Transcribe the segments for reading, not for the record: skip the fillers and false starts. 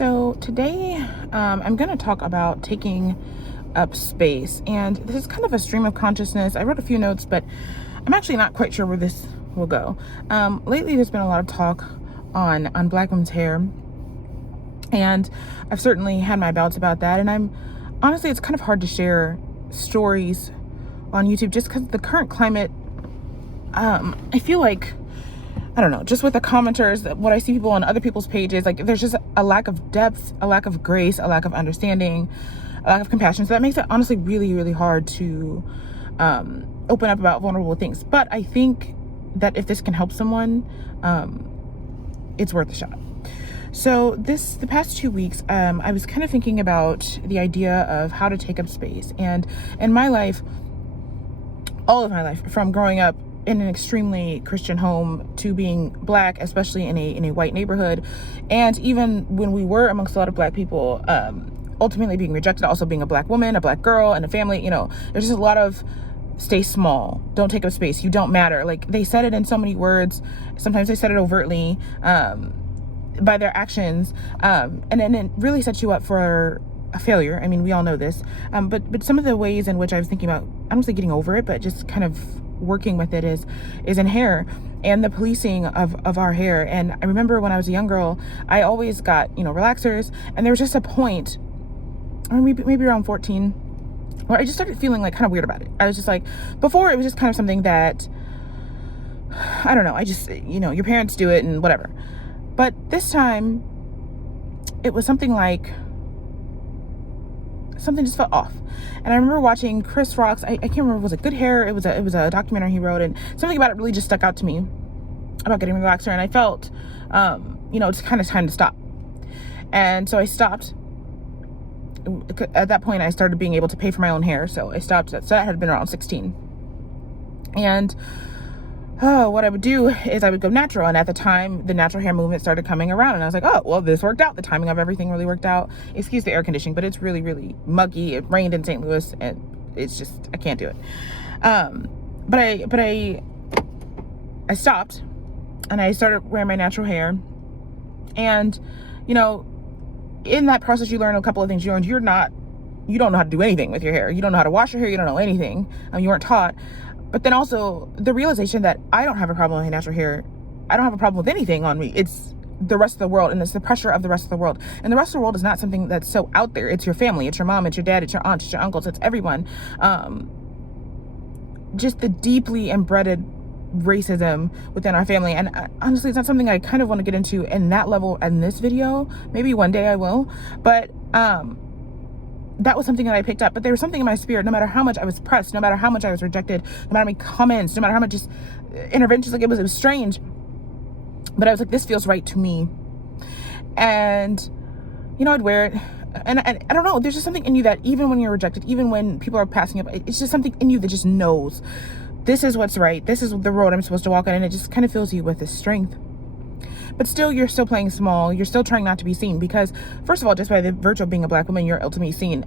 So today, I'm going to talk about taking up space, and this is kind of a stream of consciousness. I wrote a few notes, but I'm actually not quite sure where this will go. Lately, there's been a lot of talk on Black women's hair, and I've certainly had my doubts about that. And I'm honestly, it's kind of hard to share stories on YouTube just because the current climate. I feel like, I don't know, just with the commenters, what I see people on other people's pages, like there's just a lack of depth, a lack of grace, a lack of understanding, a lack of compassion. So that makes it honestly really, really hard to open up about vulnerable things. But I think that if this can help someone, it's worth a shot. So the past 2 weeks, I was kind of thinking about the idea of how to take up space. And in my life, all of my life, from growing up in an extremely Christian home to being Black, especially in a white neighborhood, and even when we were amongst a lot of Black people, ultimately being rejected, also being a Black woman, a Black girl, and a family, there's just a lot of stay small, don't take up space, you don't matter. Like, they said it in so many words. Sometimes they said it overtly, by their actions, and then it really sets you up for a failure. I mean, we all know this, but some of the ways in which I was thinking about, I don't say getting over it, but just kind of working with it is in hair and the policing of our hair. And I remember when I was a young girl, I always got, relaxers, and there was just a point, or maybe around 14, where I just started feeling like kind of weird about it. I was just like, before it was just kind of something that, I don't know, I just, your parents do it and whatever. But this time it was something just felt off. And I remember watching Chris Rock's, I can't remember, was it Good Hair? It was a documentary he wrote, and something about it really just stuck out to me about getting a relaxer. And I felt, it's kind of time to stop. And so I stopped. At that point, I started being able to pay for my own hair. So I stopped. So that had been around 16. And what I would do is I would go natural. And at the time, the natural hair movement started coming around. And I was like, oh, well, this worked out. The timing of everything really worked out. Excuse the air conditioning, but it's really, really muggy. It rained in St. Louis, and it's just, I can't do it. But I stopped, and I started wearing my natural hair. And, in that process, you learn a couple of things. You learned you don't know how to do anything with your hair. You don't know how to wash your hair. You don't know anything. You weren't taught. But then also the realization that I don't have a problem with my natural hair. I don't have a problem with anything on me. It's the rest of the world, and it's the pressure of the rest of the world. And the rest of the world is not something that's so out there. It's your family, it's your mom, it's your dad, it's your aunt, it's your uncles, it's everyone. Just the deeply embedded racism within our family. And honestly, it's not something I kind of want to get into in that level in this video. Maybe one day I will. But that was something that I picked up. But there was something in my spirit, no matter how much I was pressed, no matter how much I was rejected, no matter how many comments, no matter how much just interventions, like it was strange. But I was like, this feels right to me. And, I'd wear it. And I don't know, there's just something in you that even when you're rejected, even when people are passing up, it's just something in you that just knows this is what's right. This is the road I'm supposed to walk on. And it just kind of fills you with this strength. But still, you're still playing small. You're still trying not to be seen because, first of all, just by the virtue of being a Black woman, you're ultimately seen.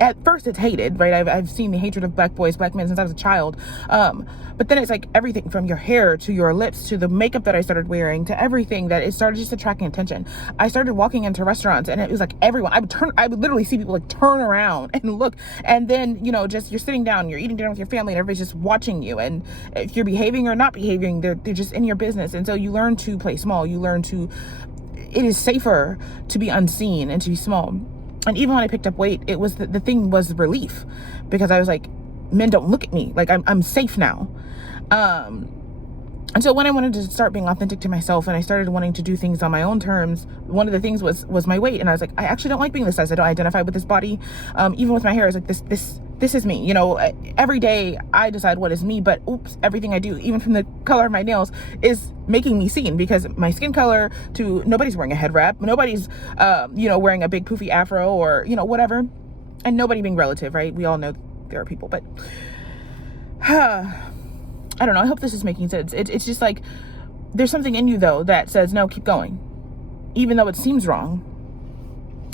At first, it's hated, right? I've seen the hatred of Black boys, Black men since I was a child. But then it's like everything from your hair to your lips to the makeup that I started wearing to everything that it started just attracting attention. I started walking into restaurants and it was like everyone. I would literally see people like turn around and look. And then, just you're sitting down, you're eating dinner with your family, and everybody's just watching you. And if you're behaving or not behaving, they're just in your business. And so you learn to play small. It is safer to be unseen and to be small. And even when I picked up weight, it was the thing was relief, because I was like, men don't look at me, like I'm safe now. And so when I wanted to start being authentic to myself and I started wanting to do things on my own terms, one of the things was my weight. And I was like, I actually don't like being this size. I don't identify with this body. Even with my hair, I was like, this is me. Every day I decide what is me, but oops, everything I do, even from the color of my nails, is making me seen, because my skin color to nobody's wearing a head wrap. Nobody's, wearing a big poofy afro or, whatever. And nobody being relative, right? We all know there are people, but I don't know. I hope this is making sense. It's just like, there's something in you though that says, no, keep going, even though it seems wrong.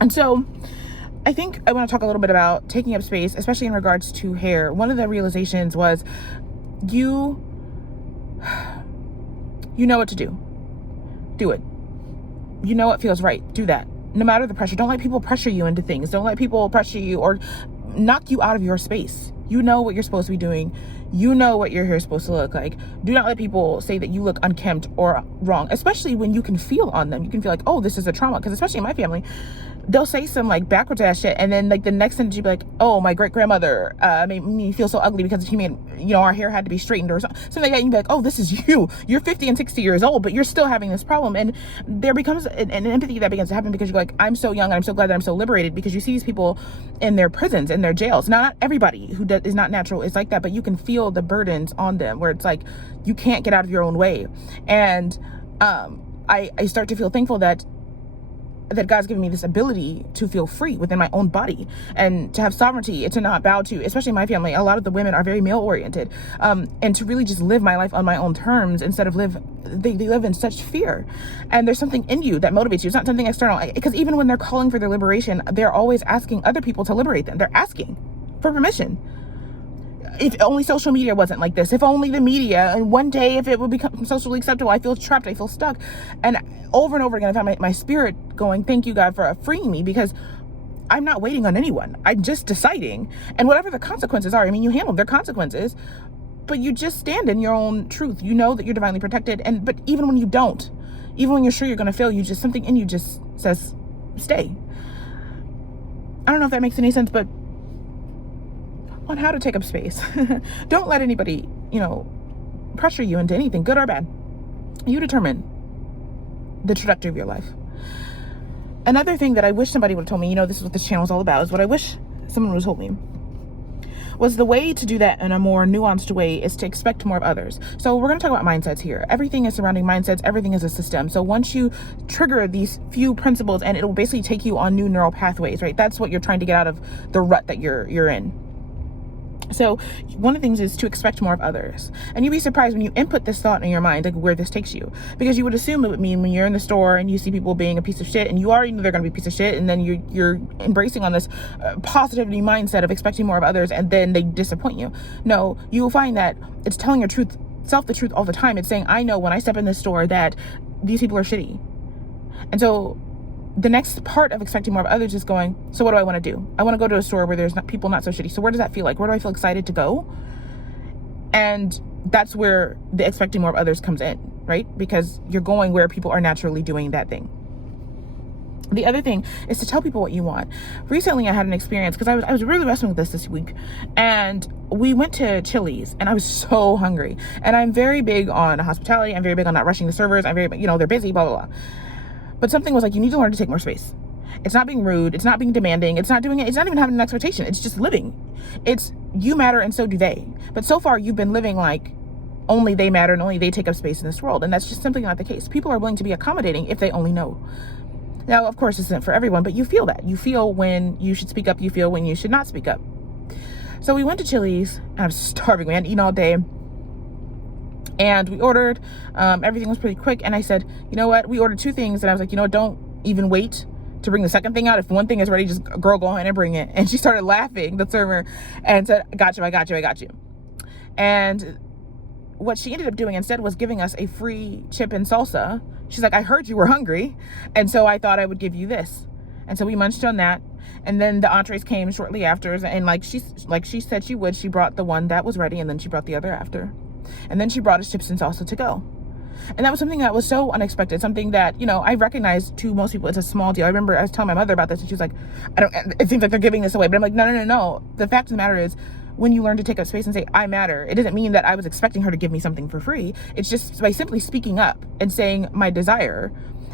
And so I think I want to talk a little bit about taking up space, especially in regards to hair. One of the realizations was you know what to do. Do it. You know what feels right. Do that. no matter the pressure. Don't let people pressure you into things. Don't let people pressure you or knock you out of your space. You know what you're supposed to be doing. You know what your hair is supposed to look like. Do not let people say that you look unkempt or wrong, especially when you can feel on them. You can feel like, oh, this is a trauma. Because especially in my family, they'll say some like backwards ass shit, and then like the next sentence you'd be like, oh, my great grandmother made me feel so ugly because he made, our hair had to be straightened or something like that. And you'd be like, oh, this is you. You're 50 and 60 years old, but you're still having this problem. And there becomes an empathy that begins to happen, because you're like, I'm so young and I'm so glad that I'm so liberated, because you see these people in their prisons, in their jails. Not everybody who is not natural is like that, but you can feel the burdens on them where it's like you can't get out of your own way. And I start to feel thankful that God's given me this ability to feel free within my own body and to have sovereignty and to not bow to, especially in my family, a lot of the women are very male oriented, and to really just live my life on my own terms instead of they live in such fear. And there's something in you that motivates you. It's not something external, because even when they're calling for their liberation, they're always asking other people to liberate them. They're asking for permission. If only social media wasn't like this, if only the media, and one day if it would become socially acceptable, I feel trapped, I feel stuck. And over again, I found my spirit going, thank you, God, for freeing me, because I'm not waiting on anyone. I'm just deciding. And whatever the consequences are, you handle their consequences, but you just stand in your own truth. You know that you're divinely protected. But even when you don't, even when you're sure you're going to fail, something in you just says, stay. I don't know if that makes any sense, but on how to take up space. Don't let anybody, pressure you into anything, good or bad. You determine the trajectory of your life. Another thing that I wish somebody would have told me, this is what this channel is all about, is what I wish someone would have told me, was the way to do that in a more nuanced way is to expect more of others. So we're going to talk about mindsets here. Everything is surrounding mindsets. Everything is a system. So once you trigger these few principles, and it will basically take you on new neural pathways, right? That's what you're trying to get out of the rut that you're in. So one of the things is to expect more of others. And you'd be surprised when you input this thought in your mind, like where this takes you. Because you would assume it would mean when you're in the store and you see people being a piece of shit, and you already know they're going to be a piece of shit, and then you're embracing on this positivity mindset of expecting more of others, and then they disappoint you. No, you will find that it's telling your truth, the truth all the time. It's saying, I know when I step in this store that these people are shitty. And so the next part of expecting more of others is going, so what do I want to do? I want to go to a store where there's people not so shitty. So where does that feel like? Where do I feel excited to go? And that's where the expecting more of others comes in, right? Because you're going where people are naturally doing that thing. The other thing is to tell people what you want. Recently, I had an experience, because I was really wrestling with this week, and we went to Chili's, and I was so hungry. And I'm very big on hospitality. I'm very big on not rushing the servers. I'm very, they're busy, blah, blah, blah. But something was like, you need to learn to take more space. It's not being rude. It's not being demanding. It's not doing it. It's not even having an expectation. It's just living. It's you matter and so do they. But so far you've been living like only they matter and only they take up space in this world. And that's just simply not the case. People are willing to be accommodating if they only know. Now, of course, this isn't for everyone, but you feel that. You feel when you should speak up. You feel when you should not speak up. So we went to Chili's, and I was starving. We hadn't eaten all day. And we ordered, everything was pretty quick. And I said, you know what? We ordered two things. And I was like, don't even wait to bring the second thing out. If one thing is ready, just girl, go ahead and bring it. And she started laughing, the server, and said, I got you. And what she ended up doing instead was giving us a free chip and salsa. She's like, I heard you were hungry, and so I thought I would give you this. And so we munched on that. And then the entrees came shortly after. And like she said she would, she brought the one that was ready, and then she brought the other after. And then she brought us chips and salsa to go. And that was something that was so unexpected, something that, I recognize to most people it's a small deal. I remember I was telling my mother about this, and she was like, it seems like they're giving this away. But I'm like, no. The fact of the matter is, when you learn to take up space and say, I matter, it doesn't mean that I was expecting her to give me something for free. It's just by simply speaking up and saying my desire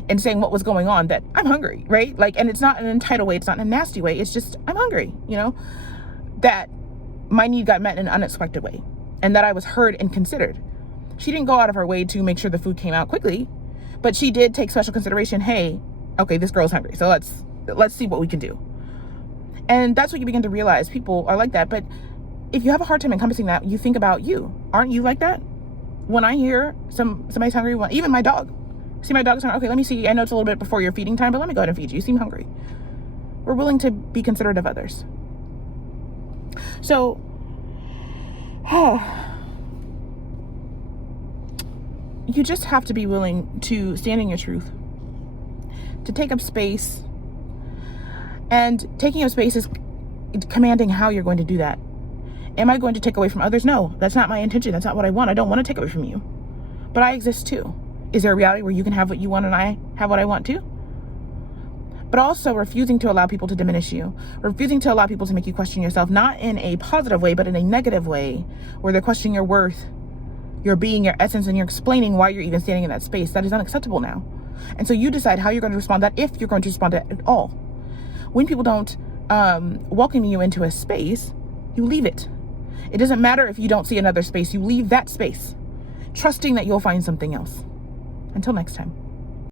and saying what was going on, that I'm hungry, right? And it's not in an entitled way. It's not in a nasty way. It's just, I'm hungry, that my need got met in an unexpected way, and that I was heard and considered. She didn't go out of her way to make sure the food came out quickly, but she did take special consideration. Hey, okay, this girl's hungry, so let's see what we can do. And that's what you begin to realize. People are like that. But if you have a hard time encompassing that, you think about you. Aren't you like that? When I hear somebody's hungry, even my dog. See, my dog's hungry. Okay, let me see. I know it's a little bit before your feeding time, but let me go ahead and feed you. You seem hungry. We're willing to be considerate of others. So, you just have to be willing to stand in your truth, to take up space, And taking up space is commanding how you're going to do that. Am I going to take away from others? No, that's not my intention. That's not what I want. I don't want to take away from you. But I exist too. Is there a reality where you can have what you want and I have what I want too? But also refusing to allow people to diminish you, refusing to allow people to make you question yourself, not in a positive way, but in a negative way, where they're questioning your worth, your being, your essence, and you're explaining why you're even standing in that space. That is unacceptable now. And so you decide how you're going to respond to that, if you're going to respond to it at all. When people don't welcome you into a space, you leave it. It doesn't matter if you don't see another space. You leave that space, trusting that you'll find something else. Until next time.